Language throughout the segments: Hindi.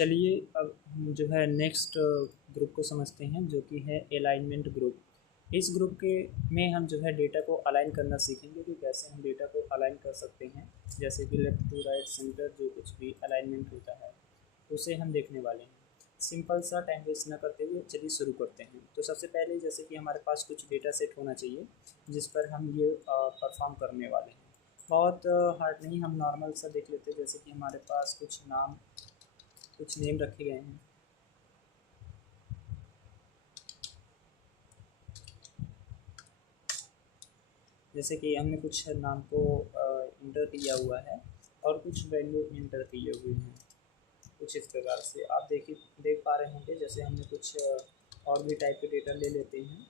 चलिए अब हम जो है नेक्स्ट ग्रुप को समझते हैं जो कि है अलाइनमेंट ग्रुप। इस ग्रुप के में हम जो है डेटा को अलाइन करना सीखेंगे कि कैसे हम डेटा को अलाइन कर सकते हैं, जैसे कि लेफ्ट टू राइट सेंटर जो कुछ भी अलाइनमेंट होता है उसे हम देखने वाले हैं। सिंपल सा टाइम वेस्ट ना करते हुए चलिए शुरू करते हैं। तो सबसे पहले जैसे कि हमारे पास कुछ डेटा सेट होना चाहिए जिस पर हम ये परफॉर्म करने वाले हैं। बहुत हार्ड नहीं, हम नॉर्मल सा देख लेते हैं। जैसे कि हमारे पास कुछ नेम रखे गए हैं। जैसे कि हमने कुछ नाम को इंटर किया हुआ है और कुछ वैल्यू इंटर किए हुए हैं। कुछ इस प्रकार से आप देख पा रहे होंगे। जैसे हमने कुछ और भी टाइप के डेटा ले लेते हैं।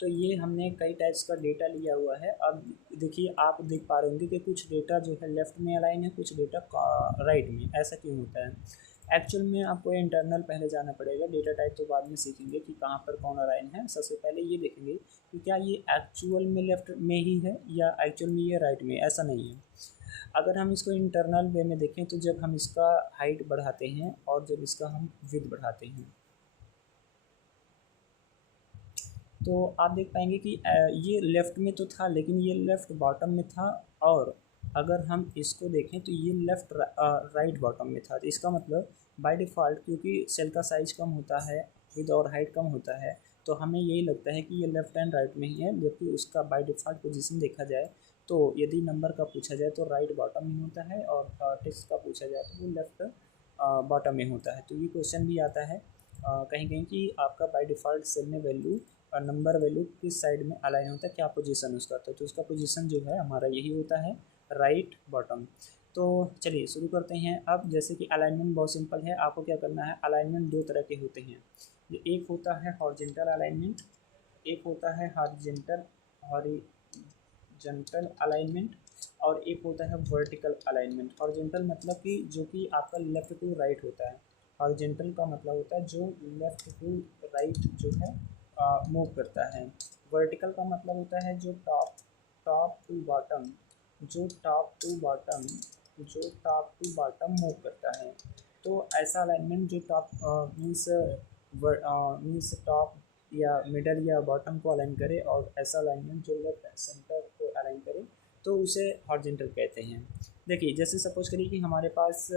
तो ये हमने कई टाइप्स का डेटा लिया हुआ है। अब देखिए, आप देख पा रहे होंगे कि कुछ डेटा जो है लेफ़्ट में अलाइन है, कुछ डेटा राइट में। ऐसा क्यों होता है? एक्चुअल में आपको इंटरनल पहले जाना पड़ेगा। डेटा टाइप तो बाद में सीखेंगे कि कहाँ पर कौन अलाइन है। सबसे पहले ये देखेंगे कि क्या ये एक्चुअल में लेफ़्ट में ही है या एक्चुअल में ये राइट में। ऐसा नहीं है। अगर हम इसको इंटरनल वे में देखें तो जब हम इसका हाइट बढ़ाते हैं और जब इसका हम विड्थ बढ़ाते हैं तो आप देख पाएंगे कि ये लेफ़्ट में तो था, लेकिन ये लेफ़्ट बॉटम में था। और अगर हम इसको देखें तो ये लेफ़्ट राइट बॉटम में था। तो इसका मतलब बाय डिफ़ॉल्ट, क्योंकि सेल का साइज़ कम होता है, विड्थ और हाइट कम होता है, तो हमें यही लगता है कि ये लेफ़्ट एंड राइट में ही है। जबकि उसका बाय डिफ़ॉल्ट पोजीशन देखा जाए तो यदि नंबर का पूछा जाए तो राइट बॉटम में होता है, और टेक्स्ट का पूछा जाए तो वो लेफ़्ट बॉटम में होता है। तो ये क्वेश्चन भी आता है कहीं कहीं कि आपका बाय डिफ़ॉल्ट सेल में वैल्यू और नंबर वैल्यू किस साइड में अलाइन होता है, क्या पोजीशन उसका। तो उसका पोजीशन जो है हमारा यही होता है, राइट बॉटम। तो चलिए शुरू करते हैं। अब जैसे कि अलाइनमेंट बहुत सिंपल है। आपको क्या करना है, अलाइनमेंट दो तरह के होते हैं। ये एक होता है हॉरिजॉन्टल अलाइनमेंट, एक होता है हॉरिजॉन्टल अलाइनमेंट, और एक होता है वर्टिकल अलाइनमेंट। हॉरिजॉन्टल मतलब कि जो कि आपका लेफ़्ट टू राइट होता है। हॉरिजॉन्टल का मतलब होता है जो लेफ़्ट टू राइट जो है मूव करता है। वर्टिकल का मतलब होता है जो टॉप टॉप टू बॉटम जो टॉप टू बॉटम मूव करता है। तो ऐसा अलाइनमेंट जो टॉप मीन्स टॉप या मिडल या बॉटम को अलाइन करे, और ऐसा अलाइनमेंट जो लेफ्ट सेंटर को अलाइन करे, तो उसे हॉरिजॉन्टल कहते हैं। देखिए, जैसे सपोज करिए कि हमारे पास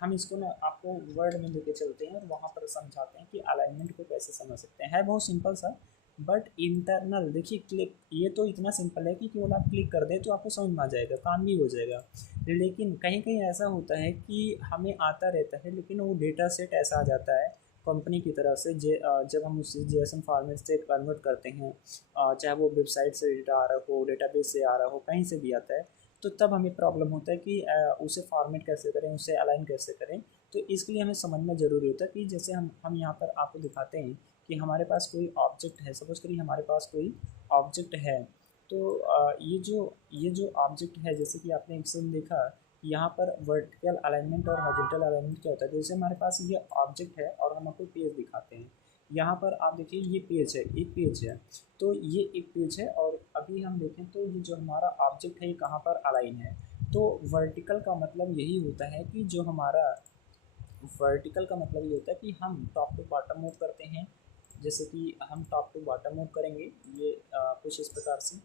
हम इसको ना आपको वर्ड में लेके चलते हैं और वहाँ पर समझाते हैं कि अलाइनमेंट को कैसे समझ सकते हैं। है बहुत सिंपल सा, बट इंटरनल देखिए, क्लिक ये तो इतना सिंपल है कि केवल आप क्लिक कर दें तो आपको समझ में आ जाएगा, काम भी हो जाएगा। लेकिन कहीं कहीं ऐसा होता है कि हमें आता रहता है, लेकिन वो डेटा सेट ऐसा आ जाता है कंपनी की तरफ से, जब हम उसे जेएसएन फॉर्मेट से कन्वर्ट करते हैं, चाहे वो वेबसाइट से डेटा आ रहा हो, डेटाबेस से आ रहा हो, कहीं से भी आता है, तो तब हमें प्रॉब्लम होता है कि उसे फॉर्मेट कैसे करें, उसे अलाइन कैसे करें। तो इसके लिए हमें समझना ज़रूरी होता है कि जैसे हम यहाँ पर आपको दिखाते हैं कि हमारे पास कोई ऑब्जेक्ट है। सपोज़ करिए हमारे पास कोई ऑब्जेक्ट है। तो ये जो ऑब्जेक्ट है, जैसे कि आपने इससे देखा, यहाँ पर वर्टिकल अलाइनमेंट और हॉरिजॉन्टल अलाइनमेंट क्या होता है। जैसे हमारे पास ये ऑब्जेक्ट है और हम आपको पेज दिखाते हैं। यहाँ पर आप देखिए, ये पेज है, एक पेज है। तो ये एक पेज है, और अभी हम देखें तो ये जो हमारा ऑब्जेक्ट है ये कहाँ पर अलाइन है। तो वर्टिकल का मतलब यही होता है कि जो हमारा वर्टिकल का मतलब ये होता है कि हम टॉप टू बॉटम मूव करते हैं। जैसे कि हम टॉप टू बॉटम मूव करेंगे, ये कुछ इस प्रकार से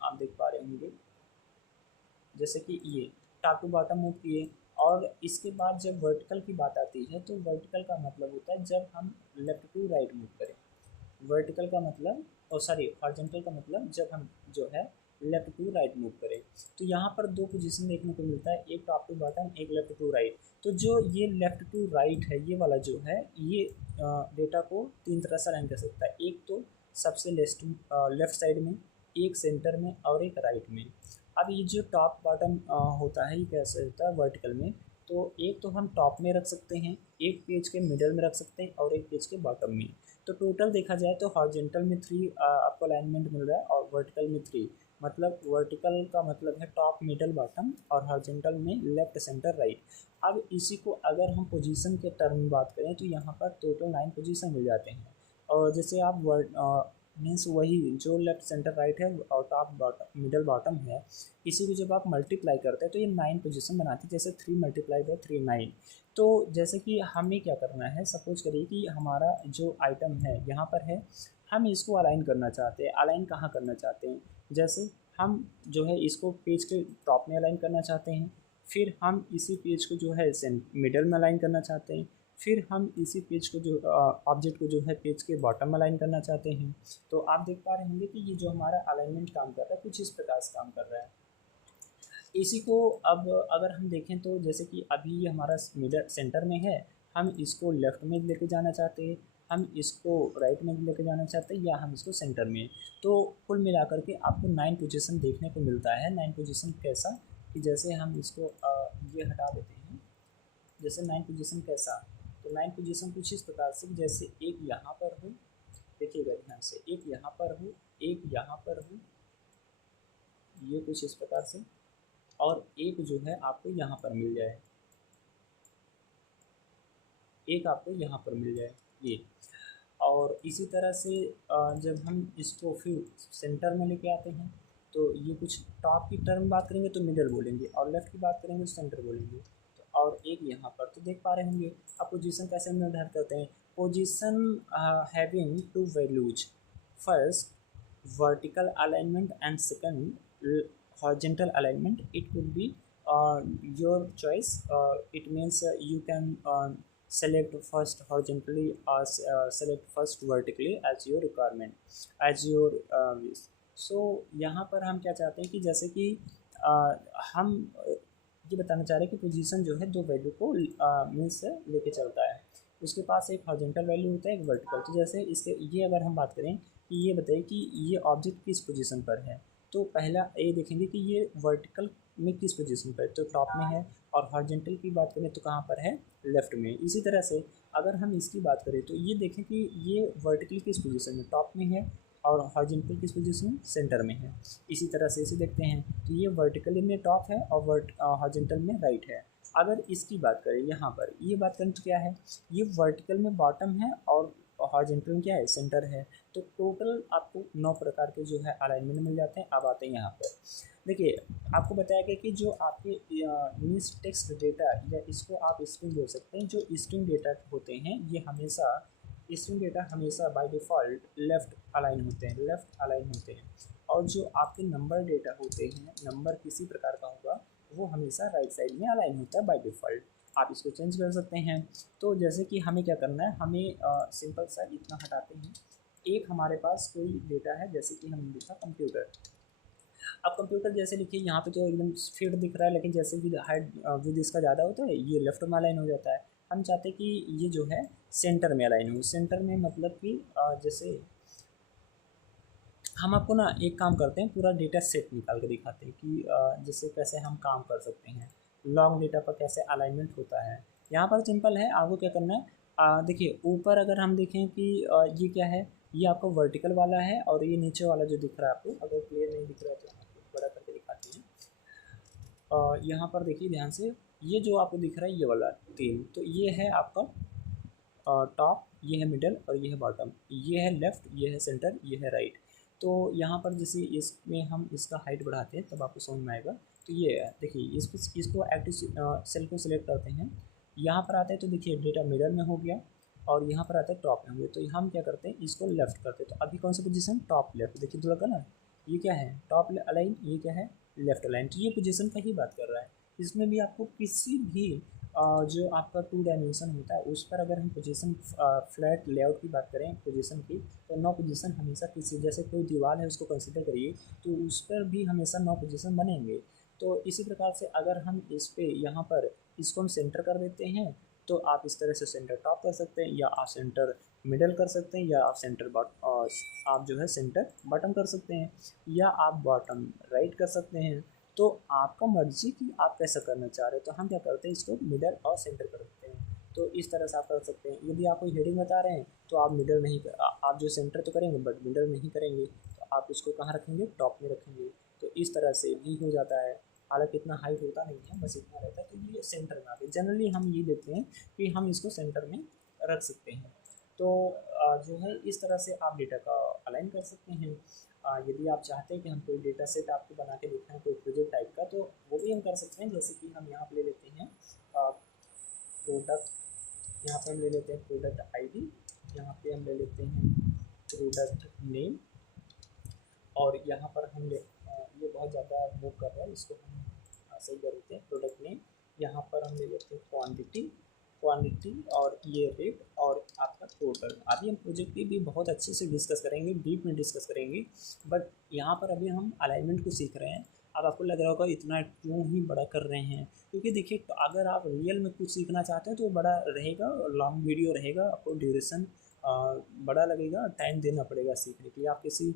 आप देख पा रहे होंगे। जैसे कि ये टॉप टू बॉटम मूव किए, और इसके बाद जब वर्टिकल की बात आती है तो वर्टिकल का मतलब होता है जब हम लेफ्ट टू राइट मूव करें। वर्टिकल का मतलब, और सॉरी हॉरिजॉन्टल का मतलब जब हम जो है लेफ्ट टू राइट मूव करें। तो यहाँ पर दो पोजीशन देखने को मिलता है, एक टॉप टू बॉटम, एक लेफ्ट टू राइट। तो जो ये लेफ्ट टू राइट है, ये वाला जो है, ये डेटा को तीन तरह से अलाइन कर सकता है। एक तो सबसे लेफ्ट साइड में, एक सेंटर में, और एक राइट में। अब ये जो टॉप बॉटम होता है, ये कैसे होता है वर्टिकल में। तो एक तो हम टॉप में रख सकते हैं, एक पेज के मिडल में रख सकते हैं, और एक पेज के बॉटम में। तो टोटल देखा जाए तो हॉरिजॉन्टल में 3 आपको अलाइनमेंट मिल रहा है, और वर्टिकल में 3। मतलब वर्टिकल का मतलब है टॉप मिडल बॉटम, और हॉरिजॉन्टल में लेफ्ट सेंटर राइट। अब इसी को अगर हम पोजीशन के टर्म में बात करें तो यहाँ पर टोटल 9 पोजीशन मिल जाते हैं। और जैसे आप मीन्स वही जो लेफ्ट सेंटर राइट है और टॉप बॉटम मिडल बॉटम है, इसी को जब आप मल्टीप्लाई करते हैं तो ये 9 पोजीशन बनाती है। जैसे 3 मल्टीप्लाई बाई 3 9। तो जैसे कि हमें क्या करना है, सपोज करिए कि हमारा जो आइटम है यहाँ पर है, हम इसको अलाइन करना चाहते हैं। अलाइन कहाँ करना चाहते हैं, जैसे हम जो है इसको पेज के टॉप में अलाइन करना चाहते हैं, फिर हम इसी पेज को जो है मिडल में अलाइन करना चाहते हैं, फिर हम इसी पेज को जो ऑब्जेक्ट को जो है पेज के बॉटम में अलाइन करना चाहते हैं। तो आप देख पा रहे होंगे कि ये जो हमारा अलाइनमेंट काम कर रहा है कुछ इस प्रकार से काम कर रहा है। इसी को अब अगर हम देखें तो जैसे कि अभी ये हमारा मिडल सेंटर में है, हम इसको लेफ्ट में लेके जाना चाहते हैं, हम इसको राइट में लेके जाना चाहते हैं, या हम इसको सेंटर में। तो कुल मिलाकर के आपको 9 पोजीशन देखने को मिलता है। 9 पोजीशन कैसा कि जैसे हम इसको ये हटा देते हैं, जैसे 9 पोजीशन कैसा, तो 9 पोजीशन कुछ इस प्रकार से, जैसे एक यहाँ पर हो, देखिएगा ध्यान से, एक यहाँ पर हो, एक यहाँ पर हो, ये कुछ इस प्रकार से, और एक जो है आपको यहाँ पर मिल जाए, एक आपको यहाँ पर मिल जाए ये। और इसी तरह से जब हम इसको फिर सेंटर में लेके आते हैं तो ये कुछ टॉप की टर्म बात करेंगे तो मिडल बोलेंगे, और लेफ्ट की बात करेंगे तो सेंटर बोलेंगे। तो और एक यहाँ पर तो देख पा रहे होंगे आप पोजीशन कैसे निर्धारित करते हैं। Position having to values, first vertical alignment and second horizontal alignment. It could be your choice. It means you can select first horizontally or select first vertically as your requirement, as your wish. So यहाँ पर हम क्या चाहते हैं कि जैसे कि हम ये बताना चाह रहे हैं कि पोजीशन जो है दो वैल्यू को मीन्स लेके चलता है। उसके पास एक हॉरिजॉन्टल वैल्यू होता है, एक वर्टिकल। तो जैसे इसके ये अगर हम बात करें कि ये बताइए कि ये ऑब्जेक्ट किस पोजीशन पर है, तो पहला ये देखेंगे कि ये वर्टिकल में किस पोजीशन पर है, तो टॉप में है। और हॉरिजॉन्टल की बात करें तो कहाँ पर है, लेफ्ट में। इसी तरह से अगर हम इसकी बात करें तो ये देखें कि ये वर्टिकल किस पोजीशन में, टॉप में है, और हॉरिजॉन्टल किस पोजीशन में, सेंटर में है। इसी तरह से इसे देखते हैं तो ये वर्टिकली में टॉप है और हॉरिजॉन्टल में राइट है। अगर इसकी बात करें यहाँ पर, ये बात करें तो क्या है, ये वर्टिकल में बॉटम है और हॉरिजॉन्टल में क्या है, सेंटर है। तो टोटल आपको 9 प्रकार के जो है अलाइनमेंट मिल जाते हैं। अब आते हैं यहाँ पर, देखिए आपको बताया गया कि जो आपके मीन्स टेक्स्ट डेटा, या इसको आप स्ट्रिंग बोल सकते हैं, जो स्ट्रिंग डेटा होते हैं ये हमेशा, स्ट्रिंग डेटा हमेशा बाय डिफ़ॉल्ट लेफ़्ट अलाइन होते हैं, लेफ़्ट अलाइन होते हैं। और जो आपके नंबर डेटा होते हैं, नंबर किसी प्रकार का होगा, वो हमेशा राइट साइड में अलाइन होता है बाय डिफ़ॉल्ट। आप इसको चेंज कर सकते हैं। तो जैसे कि हमें क्या करना है, हमें सिंपल सा इतना हटाते हैं। एक हमारे पास कोई डेटा है, जैसे कि हमने लिखा कंप्यूटर। अब कंप्यूटर जैसे लिखिए, यहाँ पे तो एकदम फिट दिख रहा है, लेकिन जैसे कि हाइट विद इसका ज़्यादा होता है, ये लेफ्ट में अलाइन हो जाता है। हम चाहते हैं कि ये जो है सेंटर में अलाइन हो। सेंटर में मतलब कि जैसे हम आपको ना एक काम करते हैं, पूरा डेटा सेट निकाल के दिखाते हैं कि जैसे कैसे हम काम कर सकते हैं, लॉन्ग डेटा पर कैसे अलाइनमेंट होता है। यहाँ पर सिंपल है, आपको क्या करना है, देखिए ऊपर अगर हम देखें कि ये क्या है, ये आपको वर्टिकल वाला है, और ये नीचे वाला जो दिख रहा है आपको, अगर क्लियर नहीं दिख रहा है तो हम आपको बड़ा करके दिखाते हैं। यहाँ पर देखिए ध्यान से, ये जो आपको दिख रहा है ये वाला 3, तो ये है आपका टॉप, ये है मिडल, और ये है बॉटम, ये है लेफ़्ट, ये है सेंटर, ये है राइट। तो यहाँ पर जैसे इसमें हम इसका हाइट बढ़ाते हैं तब आपको समझ में आएगा। तो ये है, देखिए इसको एक्टिव सेल को सिलेक्ट करते हैं, यहाँ पर आते हैं तो देखिए डेटा मिडल में हो गया, और यहाँ पर आता है टॉप में हो गया। तो हम क्या करते हैं, इसको लेफ्ट करते हैं। तो अभी कौन सा पोजीशन, टॉप लेफ्ट, देखिए थोड़ा कलर, ये क्या है टॉप अलाइन, ये क्या है लेफ्ट अलाइन। तो ये पोजीशन का ही बात कर रहा है। इसमें भी आपको किसी भी जो आपका 2 डायमेंशन होता है उस पर अगर हम पोजीशन फ्लैट लेआउट की बात करें पोजीशन की, तो 9 पोजीशन हमेशा किसी, जैसे कोई दीवार है उसको कंसिडर करिए, तो उस पर भी हमेशा 9 पोजीशन बनेंगे। तो इसी प्रकार से अगर हम इस पे यहाँ पर इसको हम सेंटर कर देते हैं, तो आप इस तरह से सेंटर टॉप कर सकते हैं, या आप सेंटर मिडल कर सकते हैं, या आप सेंटर आप जो है सेंटर बॉटम कर सकते हैं, या आप बॉटम राइट कर सकते हैं। तो आपका मर्जी कि आप कैसा करना चाह रहे हैं। तो हम क्या करते हैं, इसको मिडल और सेंटर कर देते हैं। तो इस तरह से आप कर सकते हैं। यदि आप कोई हेडिंग बता रहे हैं तो आप मिडल नहीं आप जो सेंटर तो करेंगे बट मिडल नहीं करेंगे, तो आप इसको कहाँ रखेंगे, टॉप में रखेंगे। तो इस तरह से भी हो जाता है। हालांकि इतना हाइट होता नहीं है, बस इतना रहता है। तो ये सेंटर में आ गए। जनरली हम ये देखते हैं कि हम इसको सेंटर में रख सकते हैं। तो जो है इस तरह से आप डेटा का अलाइन कर सकते हैं। यदि आप चाहते हैं कि हम कोई डेटा सेट आपको बना के दिखाएं कोई प्रोजेक्ट टाइप का, तो वो भी हम कर सकते हैं। जैसे कि हम यहाँ पे ले लेते हैं प्रोडक्ट, यहाँ पे हम ले लेते हैं प्रोडक्ट आईडी, यहाँ पे हम ले लेते हैं प्रोडक्ट नेम, और यहाँ पर हम ये बहुत ज़्यादा मूव कर रहा है, इसको हम सही कर देते हैं प्रोडक्ट नेम। यहाँ पर हम ले लेते हैं क्वांटिटी और ये रेट और आपका टोटल। अभी हम प्रोजेक्ट की भी बहुत अच्छे से डिस्कस करेंगे, डीप में डिस्कस करेंगे, बट यहाँ पर अभी हम अलाइनमेंट को सीख रहे हैं। अब आपको लग रहा होगा इतना क्यों ही बड़ा कर रहे हैं, क्योंकि देखिए तो अगर आप रियल में कुछ सीखना चाहते हैं तो बड़ा रहेगा, लॉन्ग वीडियो रहेगा, आपको ड्यूरेशन बड़ा लगेगा, टाइम देना पड़ेगा सीखने के लिए। आप किसी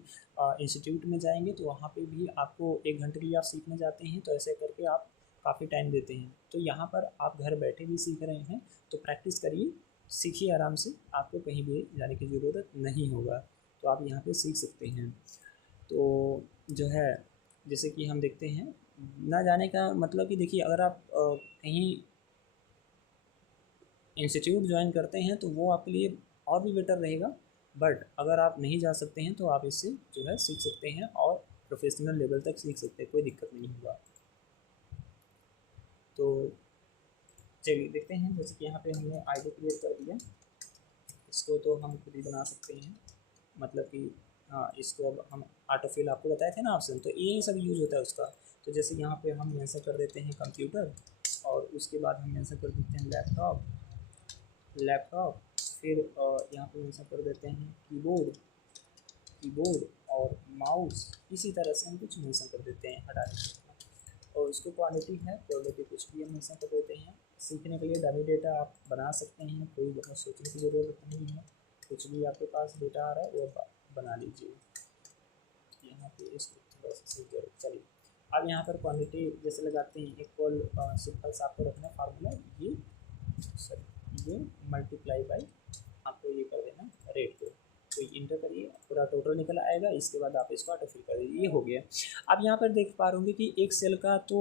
इंस्टीट्यूट में जाएंगे तो वहाँ पे भी आपको 1 घंटे के लिए आप सीखने जाते हैं, तो ऐसे करके आप काफ़ी टाइम देते हैं। तो यहाँ पर आप घर बैठे भी सीख रहे हैं, तो प्रैक्टिस करिए, सीखिए आराम से, आपको कहीं भी जाने की ज़रूरत नहीं होगा, तो आप यहाँ पे सीख सकते हैं। तो जो है जैसे कि हम देखते हैं, ना जाने का मतलब कि देखिए अगर आप कहीं इंस्टीट्यूट ज्वाइन करते हैं तो वो आपके लिए और भी बेटर रहेगा, बट अगर आप नहीं जा सकते हैं तो आप इससे जो है सीख सकते हैं और प्रोफेशनल लेवल तक सीख सकते हैं, कोई दिक्कत नहीं होगा। तो चलिए देखते हैं, जैसे कि यहाँ पे हमने आईडी क्रिएट कर दिया, इसको तो हम खुद ही बना सकते हैं, मतलब कि हाँ इसको अब हम ऑटोफिल आपको बताए थे ना ऑप्शन, तो यही सब यूज़ होता है उसका। तो जैसे यहाँ पे हम मेंशन कर देते हैं कंप्यूटर, और उसके बाद हम मेंशन कर देते हैं लैपटॉप, फिर यहाँ पे मेंशन कर देते हैं कीबोर्ड और माउस, इसी तरह से हम कुछ मेंशन कर देते हैं हटाने के। और उसको क्वालिटी है क्वालिटी कुछ भी हम मेंशन कर देते हैं। सीखने के लिए डमी डेटा आप बना सकते हैं, कोई बहुत सोचने की ज़रूरत नहीं है, कुछ भी आपके पास डेटा आ रहा है वो बना लीजिए। यहाँ पे इसको थोड़ा सा सही करें। चलिए अब यहाँ पर क्वांटिटी जैसे लगाते हैं इक्वल, सिंपल सा आपको रखना फार्मूला, ये मल्टीप्लाई बाई आपको ये कर देना रेट को, तो इंटर करिए पूरा टोटल निकल आएगा। इसके बाद आप इसको ऑटो फिल कर दीजिए, ये हो गया। अब यहाँ पर देख पा रहे होंगे कि एक सेल का तो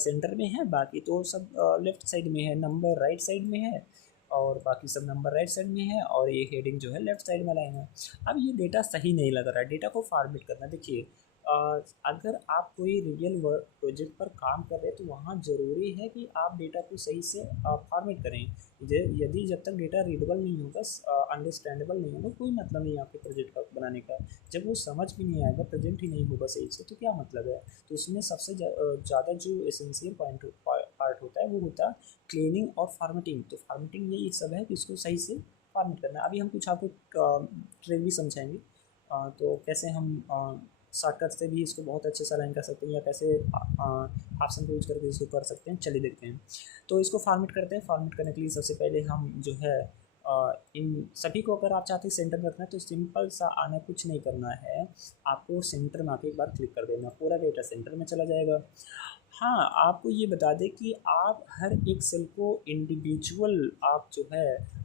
सेंटर में है, बाकी तो सब लेफ्ट साइड में है, नंबर राइट साइड में है, और बाकी सब नंबर राइट साइड में है, और ये हेडिंग जो है लेफ्ट साइड में लाइन है। अब ये डेटा सही नहीं लग रहा है, डेटा को फॉर्मेट करना। देखिए अगर आप कोई रियल वर्क प्रोजेक्ट पर काम कर रहे हैं तो वहाँ ज़रूरी है कि आप डेटा को सही से फॉर्मेट करें। यदि जब तक डेटा रीडेबल नहीं होगा, अंडरस्टैंडेबल नहीं होगा, कोई मतलब नहीं आपके प्रोजेक्ट का बनाने का। जब वो समझ भी नहीं आएगा, प्रेजेंट ही नहीं होगा सही से, तो क्या मतलब है। तो उसमें सबसे ज़्यादा जो एसेंशियल पार्ट होता है वो होता है क्लीनिंग और फॉर्मेटिंग। तो फॉर्मेटिंग यही सब है कि इसको सही से फॉर्मेट करना। अभी हम कुछ आपको ट्रिक भी समझाएंगे, तो कैसे हम शॉर्टकट से भी इसको बहुत अच्छे से अलाइन कर सकते हैं, या कैसे ऑप्शन को यूज करके इसको कर सकते हैं। चलिए देखते हैं। तो इसको फॉर्मेट करते हैं। फॉर्मेट करने के लिए सबसे पहले हम जो है इन सभी को अगर आप चाहते हैं सेंटर में रखना है तो सिंपल सा आना, कुछ नहीं करना है, आपको सेंटर में आके एक बार क्लिक कर देना, पूरा डेटा सेंटर में चला जाएगा। हाँ, आपको ये बता दें कि आप हर एक सेल को इंडिविजुअल आप जो है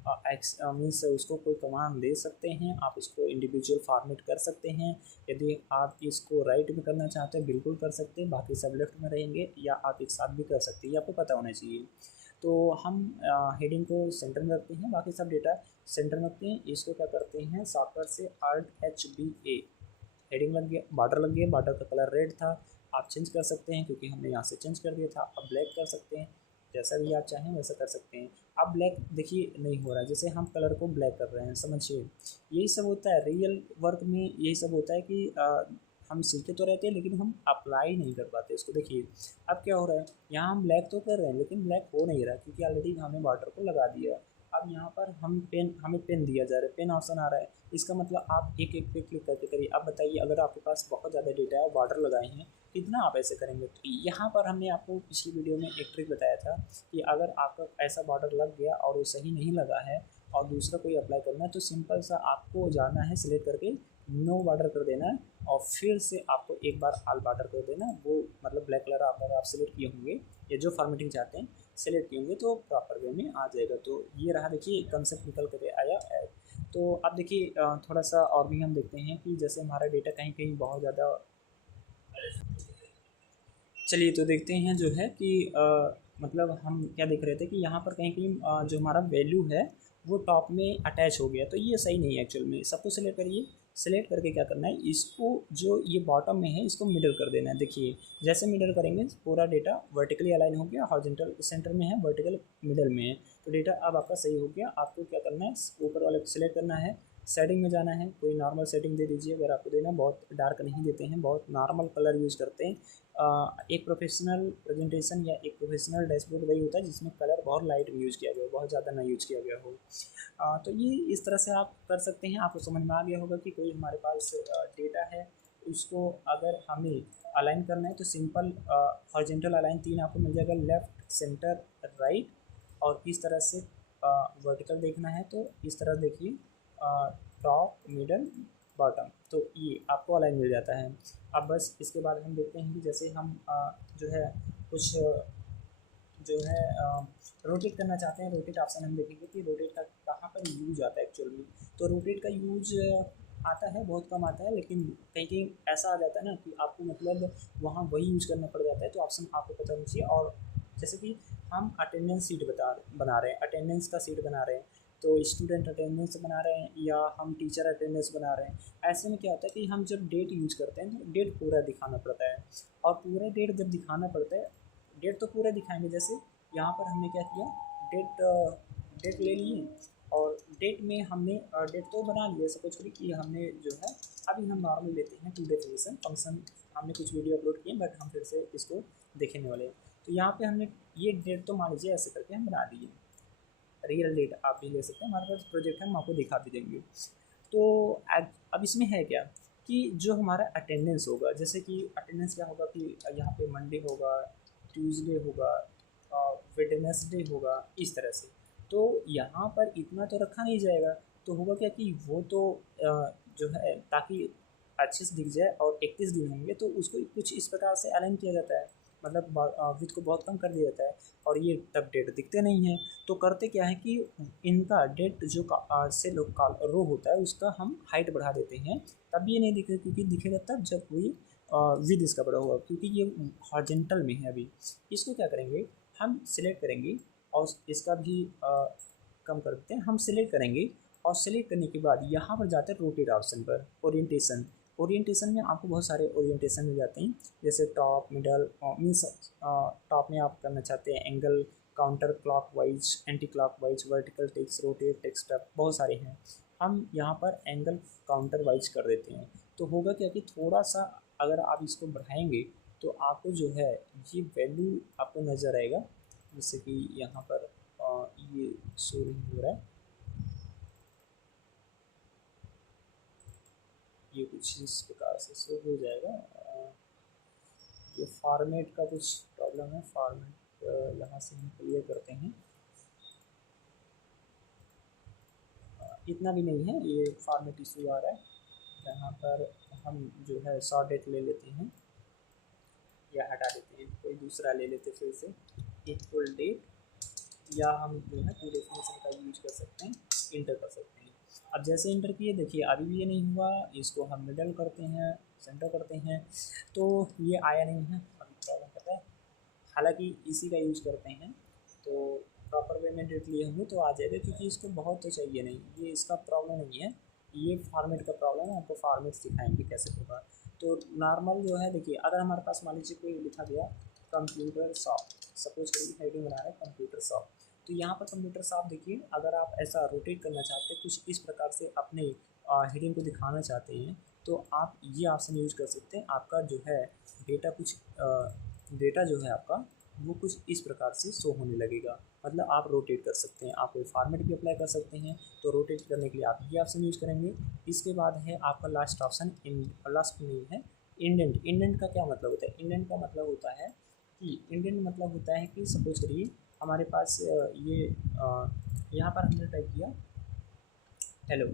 मीन्स उसको कोई कमांड दे सकते हैं, आप इसको इंडिविजुअल फॉर्मेट कर सकते हैं। यदि आप इसको राइट में करना चाहते हैं बिल्कुल कर सकते हैं, बाकी सब लेफ्ट में रहेंगे, या आप एक साथ भी कर सकते हैं, ये आपको पता होना चाहिए। तो हम हेडिंग को सेंटर में रखते हैं, बाकी सब डेटा सेंटर में रखते हैं। इसको क्या करते हैं, शॉर्टकट से Alt+HBA, हेडिंग लग गया, बॉर्डर लग गया, बॉर्डर का कलर रेड था, आप चेंज कर सकते हैं क्योंकि हमने यहाँ से चेंज कर दिया था। अब ब्लैक कर सकते हैं, जैसा भी आप चाहें वैसा कर सकते हैं। अब ब्लैक देखिए नहीं हो रहा है, जैसे हम कलर को ब्लैक कर रहे हैं, समझिए यही सब होता है रियल वर्क में। यही सब होता है कि हम सीखे तो रहते हैं लेकिन हम अप्लाई नहीं कर पाते इसको। देखिए अब क्या हो रहा है, यहाँ हम ब्लैक तो कर रहे हैं लेकिन ब्लैक हो नहीं रहा क्योंकि ऑलरेडी हमने बॉर्डर को लगा दिया। अब यहाँ पर हमें पेन दिया जा रहा है, पेन ऑप्शन आ रहा है, इसका मतलब आप एक एक पे क्लिक करके करिए। अब बताइए अगर आपके पास बहुत ज़्यादा डेटा है और बॉर्डर लगाए हैं, कितना आप ऐसे करेंगे। तो यहाँ पर हमने आपको पिछली वीडियो में एक ट्रिक बताया था कि अगर आपका ऐसा बॉर्डर लग गया और वो सही नहीं लगा है और दूसरा कोई अप्लाई करना है, तो सिंपल सा आपको जाना है, सिलेक्ट करके नो बॉर्डर कर देना है, और फिर से आपको एक बार ऑल बॉर्डर कर देना। वो मतलब ब्लैक कलर अगर आप सिलेक्ट किए होंगे या जो फॉर्मेटिंग चाहते हैं सेलेक्ट किए होंगे तो प्रॉपर वे में आ जाएगा। तो ये रहा, देखिए कंसेप्ट निकल कर आया है। तो अब देखिए थोड़ा सा और भी हम देखते हैं कि जैसे हमारा डेटा कहीं कहीं बहुत ज़्यादा, चलिए तो देखते हैं जो है कि मतलब हम क्या देख रहे थे कि यहाँ पर कहीं कहीं जो हमारा वैल्यू है वो टॉप में अटैच हो गया, तो ये सही नहीं है एक्चुअल में। सबको सेलेक्ट करिए, सेलेक्ट करके क्या करना है, इसको जो ये बॉटम में है इसको मिडल कर देना है। देखिए जैसे मिडल करेंगे पूरा डेटा वर्टिकली अलाइन हो गया, हॉरिजॉन्टल सेंटर में है, वर्टिकल मिडल में है, तो डेटा अब आपका सही हो गया। आपको क्या करना है, ऊपर वाले को सिलेक्ट करना है, सेटिंग में जाना है, कोई नॉर्मल सेटिंग दे दीजिए अगर आपको देना, बहुत डार्क नहीं देते हैं, बहुत नॉर्मल कलर यूज़ करते हैं। एक प्रोफेशनल प्रेजेंटेशन या एक प्रोफेशनल डैशबोर्ड वही होता है जिसमें कलर बहुत लाइट में यूज़ किया गया हो, बहुत ज़्यादा ना यूज़ किया गया हो। तो ये इस तरह से आप कर सकते हैं। आपको समझ में आ गया होगा कि कोई हमारे पास डेटा है, उसको अगर हमें अलाइन करना है तो सिंपल हॉरिजॉन्टल अलाइन 3 आपको मिल जाएगा, लेफ़्ट, सेंटर, राइट, और इस तरह से वर्टिकल देखना है तो इस तरह देखिए, टॉप, मिडल, बॉटम, तो ये आपको अलाइन मिल जाता है। अब बस इसके बाद हम देखते हैं कि जैसे हम जो है कुछ जो है रोटेट करना चाहते हैं, रोटेट ऑप्शन हम देखेंगे कि रोटेट का कहाँ पर यूज आता है एक्चुअल में। तो रोटेट का यूज आता है, बहुत कम आता है, लेकिन कहीं कहीं ऐसा आ जाता है ना कि आपको मतलब वहाँ वही यूज करना पड़ जाता है, तो ऑप्शन आपको पता होना चाहिए। और जैसे कि हम अटेंडेंस सीट बना रहे हैं, अटेंडेंस का सीट बना रहे हैं, तो स्टूडेंट अटेंडेंस बना रहे हैं या हम टीचर अटेंडेंस बना रहे हैं, ऐसे में क्या होता है कि हम जब डेट यूज करते हैं तो डेट पूरा दिखाना पड़ता है। और पूरा डेट जब दिखाना पड़ता है, डेट तो पूरा दिखाएंगे, जैसे यहाँ पर हमने क्या किया, डेट ले लिए, और डेट में हमने डेट तो बना लिया, सपोज करिए कि हमने जो है अभी हम नॉर्मल लेते हैं टू डेफिनेशन फंक्शन, हमने कुछ वीडियो अपलोड किए बट हम फिर से इसको देखने वाले हैं। तो यहाँ पे हमने ये डेट तो मान लीजिए ऐसे करके हम बना दिए, रियल डेट आप भी ले सकते हैं, हमारे पास प्रोजेक्ट है, हम आपको दिखा भी देंगे। तो अब इसमें है क्या कि जो हमारा अटेंडेंस होगा, जैसे कि अटेंडेंस क्या होगा कि यहाँ पे मंडे होगा, ट्यूसडे होगा, वेडनेसडे होगा, इस तरह से। तो यहाँ पर इतना तो रखा नहीं जाएगा, तो होगा क्या कि वो तो जो है ताकि अच्छे से दिख जाए, और 31 दिन होंगे तो उसको कुछ इस प्रकार से अलाइन किया जाता है, मतलब विथ को बहुत कम कर दिया जाता है, और ये तब डेट दिखते नहीं हैं। तो करते क्या है कि इनका डेट जो से रो होता है उसका हम हाइट बढ़ा देते हैं, तब ये नहीं दिखेगा, क्योंकि दिखेगा तब जब कोई विद इसका बड़ा होगा, क्योंकि ये हॉरिजॉन्टल में है अभी। इसको क्या करेंगे, हम सिलेक्ट करेंगे और इसका भी कम कर देते हैं, हम सिलेक्ट करेंगे, और सिलेक्ट करने के बाद यहाँ पर जाते हैं रोटेट ऑप्शन पर, ओरिएंटेशन। ओरिएंटेशन में आपको बहुत सारे ओरिएंटेशन मिल जाते हैं, जैसे टॉप, मिडल, मीन्स टॉप में आप करना चाहते हैं angle, counter clock wise, anti clock wise, vertical text, rotate text, बहुत सारे हैं। हम यहाँ पर एंगल काउंटर वाइज कर देते हैं, तो होगा क्या कि थोड़ा सा अगर आप इसको बढ़ाएंगे तो आपको जो है ये वैल्यू आपको नज़र आएगा, जैसे कि यहाँ पर ये शो नहीं हो रहा है, ये कुछ इस प्रकार से शो हो जाएगा। ये फॉर्मेट का कुछ प्रॉब्लम है, फॉर्मेट यहाँ से हम क्लियर करते हैं, इतना भी नहीं है, ये फॉर्मेट इशू आ रहा है। यहाँ पर हम जो है शॉर्ट डेट ले लेते हैं या हटा देते हैं, कोई दूसरा ले लेते फिर से, इक्वल डेट, या हम जो है टू डेफिनेशन का यूज कर सकते हैं, इंटर कर सकते हैं। अब जैसे इंटर किए देखिए अभी भी ये नहीं हुआ, इसको हम मिडल करते हैं, सेंटर करते हैं, तो ये आया नहीं है, अभी प्रॉब्लम पता है। हालांकि इसी का यूज करते हैं तो प्रॉपर वे में डेट लिए होंगे तो आ जाएगा, क्योंकि इसको बहुत तो चाहिए नहीं, ये इसका प्रॉब्लम नहीं है, ये फॉर्मेट का प्रॉब्लम है, आपको फॉर्मेट सिखाएंगे कैसे होगा। तो नॉर्मल जो है देखिए, अगर हमारे पास मान लीजिए कोई लिखा गया कंप्यूटर शॉप, सपोज करिए हेडिंग बना रहे हैं कंप्यूटर शॉप, तो यहाँ पर कंप्यूटर शॉप देखिए, अगर आप ऐसा रोटेट करना चाहते हैं, कुछ इस प्रकार से अपने हेडिंग को दिखाना चाहते हैं, तो आप ये ऑप्शन यूज कर सकते हैं। आपका जो है डेटा कुछ डेटा जो है आपका वो कुछ इस प्रकार से शो होने लगेगा, मतलब आप रोटेट कर सकते हैं, आप कोई फॉर्मेट भी अप्लाई कर सकते हैं। तो रोटेट करने के लिए आप ये ऑप्शन यूज करेंगे। इसके बाद है आपका लास्ट ऑप्शन, लास्ट नहीं है, इंडेंट। इंडेंट का क्या मतलब होता है, इंडेंट का मतलब होता है कि इंडेंट मतलब होता है कि सपोज करिए हमारे पास ये यहाँ पर हमने टाइप किया हेलो,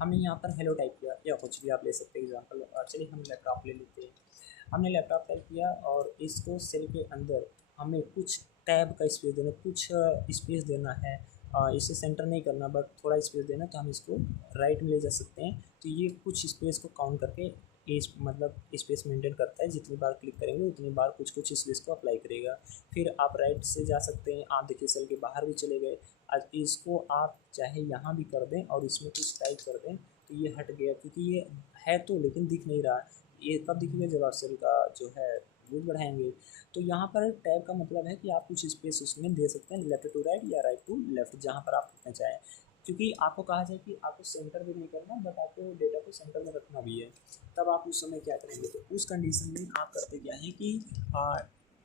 हमने यहाँ पर हेलो टाइप किया, या कुछ भी आप ले सकते हैं एग्जांपल। चलिए हम लैपटॉप ले लेते हैं, हमने लैपटॉप टाइप किया और इसको सेल के अंदर हमें कुछ टैब का स्पेस देना, कुछ स्पेस देना है, इसे सेंटर नहीं करना बट थोड़ा स्पेस देना, तो हम इसको राइट में ले जा सकते हैं। तो ये कुछ स्पेस को काउंट करके इस मतलब स्पेस मेंटेन करता है, जितनी बार क्लिक करेंगे उतनी बार कुछ कुछ स्पेस को अप्लाई करेगा। फिर आप राइट से जा सकते हैं, आप देखिए सेल के बाहर भी चले गए। आज इसको आप चाहे यहाँ भी कर दें और इसमें कुछ टाइप कर दें, तो ये हट गया क्योंकि ये है तो लेकिन दिख नहीं रहा। ये कब दिखेगा जब आप सेल का जो है विड्थ बढ़ाएंगे। तो यहाँ पर टैब का मतलब है कि आप कुछ स्पेस उसमें दे सकते हैं, लेफ्ट टू राइट या राइट टू लेफ्ट, जहाँ पर आप रखना चाहें। क्योंकि आपको कहा जाए कि आपको सेंटर भी नहीं करना बट आपको डेटा को सेंटर में रखना भी है, तब आप उस समय क्या करेंगे। तो उस कंडीशन में आप करते क्या है कि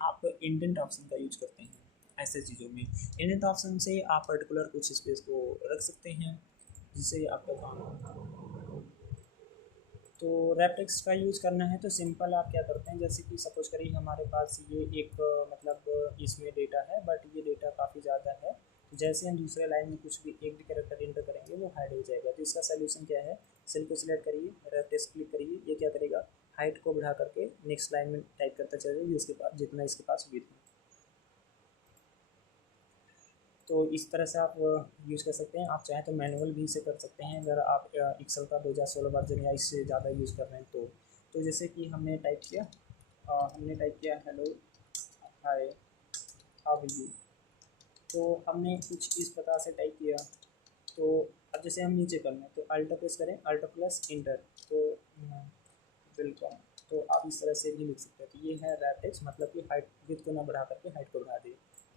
आप इंडेंट ऑप्शन का यूज करते हैं। ऐसे चीज़ों में इंडेंट ऑप्शन से आप पर्टिकुलर कुछ स्पेस को रख सकते हैं जिससे आपका काम। तो रैप टेक्स्ट का यूज़ करना है तो सिंपल आप क्या करते हैं, जैसे कि सपोज करिए हमारे पास ये एक मतलब इसमें डेटा है बट ये डेटा काफ़ी ज़्यादा है। तो जैसे हम दूसरे लाइन में कुछ भी एक भी कैरेक्टर एंटर करेंगे वो हाइड हो जाएगा। तो इसका सोल्यूशन क्या है, सेल को सिलेक्ट करिए, रैप टेक्स्ट क्लिक करिए, ये क्या करेगा, हाइट को बढ़ा करके नेक्स्ट लाइन में टाइप करता चलेगा इसके पास जितना इसके पास विड्थ है। तो इस तरह से आप यूज़ कर सकते हैं। आप चाहें तो मैनुअल भी इसे कर सकते हैं अगर आप एक्सेल का 2016 वर्जन या इससे ज़्यादा यूज़ कर रहे हैं तो जैसे कि हमने टाइप किया हेलो हाय हाउ यू। तो हमने कुछ इस प्रकार से टाइप किया। तो अब जैसे हम नीचे करना है तो अल्ट प्रेस करें, अल्ट प्लस इंटर। तो वेलकम। तो आप इस तरह से भी लिख सकते हैं। तो ये है रैप टेक्स्ट, मतलब कि हाइट विड्थ को ना बढ़ा करके हाइट को बढ़ा दे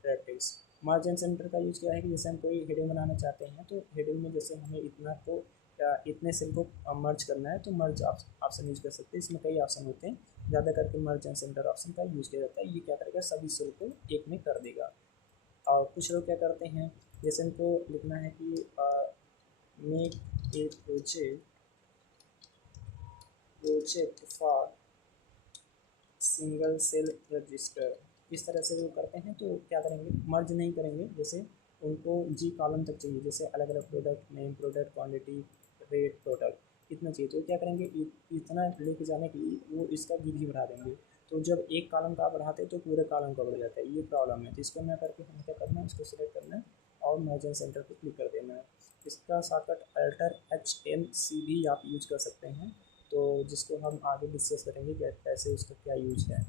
wrap text. Merge and center का यूज़ क्या है कि जैसे हम कोई हेडिंग बनाना चाहते हैं तो हेडिंग में जैसे हमें इतना को इतने सेल को मर्ज करना है तो मर्ज ऑप्शन यूज़ कर सकते हैं। इसमें कई ऑप्शन होते हैं, ज़्यादा करके मर्ज एंड सेंटर ऑप्शन का यूज़ किया जाता है। ये क्या करेगा, सभी सेल को एक में कर देगा। और कुछ लोग क्या करते हैं, जैसे उनको लिखना है कि make a project for single cell register, इस तरह से वो करते हैं। तो क्या करेंगे, मर्ज नहीं करेंगे, जैसे उनको जी कॉलम तक चाहिए, जैसे अलग अलग product name, product quantity, rate, product इतना चाहिए। तो क्या करेंगे, इतना लेके जाने के लिए वो इसका विड्थ ही बढ़ा देंगे। तो जब एक कॉलम का बढ़ाते हैं तो पूरे कॉलम का बढ़ जाता है, ये प्रॉब्लम है। तो इसको ना करके हमें क्या करना है, इसको सिलेक्ट करना है और मर्ज एंड सेंटर पर क्लिक कर देना है। इसका शॉर्टकट अल्टर HMC भी आप यूज कर सकते हैं, तो जिसको हम आगे डिस्कस करेंगे कि कैसे उसका क्या यूज है।